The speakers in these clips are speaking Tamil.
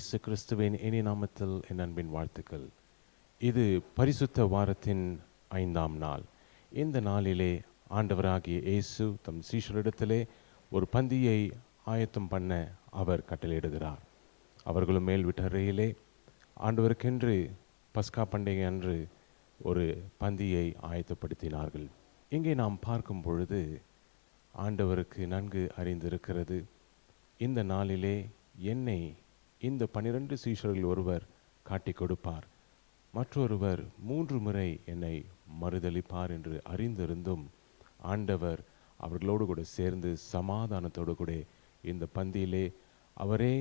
இயேசு கிறிஸ்துவின் இனி நாமத்தில் என் அன்பின் வாழ்த்துக்கள். இது பரிசுத்த வாரத்தின் 5ஆம் நாள். இந்த நாளிலே ஆண்டவராகிய இயேசு தம் சீஷரிடத்திலே ஒரு பந்தியை ஆயத்தம் பண்ண அவர் கட்டளையிடுகிறார். அவர்களும் மேல் வீட்டறையிலே ஆண்டவருக்கென்று பஸ்கா பண்டிகை அன்று ஒரு பந்தியை ஆயத்தப்படுத்தினார்கள். இங்கே நாம் பார்க்கும் பொழுது ஆண்டவருக்கு நன்கு அறிந்திருக்கிறது, இந்த நாளிலே என்னை இந்த 12 சீஷர்கள் ஒருவர் காட்டிக் கொடுப்பார், மற்றொருவர் 3 முறை என்னை மறுதலிப்பார் என்று அறிந்திருந்தும் ஆண்டவர் அவர்களோடு கூட சேர்ந்து சமாதானத்தோடு கூட இந்த பந்தியிலே அவரே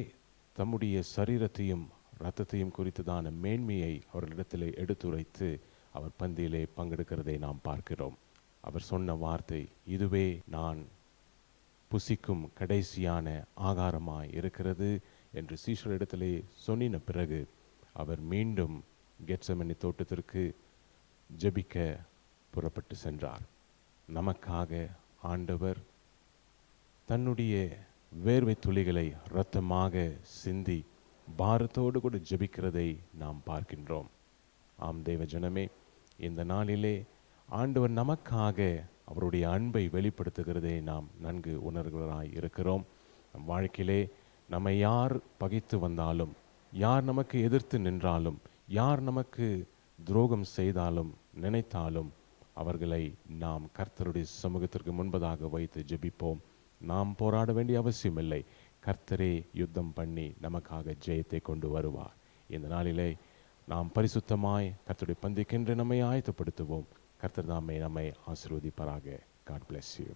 தம்முடைய சரீரத்தையும் இரத்தத்தையும் குறித்ததான மேன்மையை அவர்களிடத்திலே எடுத்துரைத்து அவர் பந்தியிலே பங்கெடுக்கிறதை நாம் பார்க்கிறோம். அவர் சொன்ன வார்த்தை, இதுவே நான் புசிக்கும் கடைசியான ஆகாரமாய் இருக்கிறது என்று சீஷரிடத்திலே சொன்னின பிறகு அவர் மீண்டும் கெத்செமனே தோட்டத்திற்கு ஜெபிக்க புறப்பட்டு சென்றார். நமக்காக ஆண்டவர் தன்னுடைய வேர்வை துளிகளை இரத்தமாக சிந்தி பாரத்தோடு கூட ஜெபிக்கிறதை நாம் பார்க்கின்றோம். ஆம் தேவ ஜனமே, இந்த நாளிலே ஆண்டவர் நமக்காக அவருடைய அன்பை வெளிப்படுத்துகிறதை நாம் நன்கு உணர்கிறவராய் இருக்கிறோம். நம் வாழ்க்கையிலே நம்மை யார் பகைத்து வந்தாலும், யார் நமக்கு எதிர்த்து நின்றாலும், யார் நமக்கு துரோகம் செய்தாலும் நினைத்தாலும் அவர்களை நாம் கர்த்தருடைய சமூகத்திற்கு முன்பதாக வைத்து ஜெபிப்போம். நாம் போராட வேண்டிய அவசியமில்லை. கர்த்தரே யுத்தம் பண்ணி நமக்காக ஜெயத்தை கொண்டு வருவார். இந்த நாளிலே நாம் பரிசுத்தமாய் கர்த்தருடைய பந்திக்கென்று நம்மை ஆயத்தப்படுத்துவோம். கர்த்தர் தாமே நம்மை ஆசீர்வதிப்பாராக. God bless you.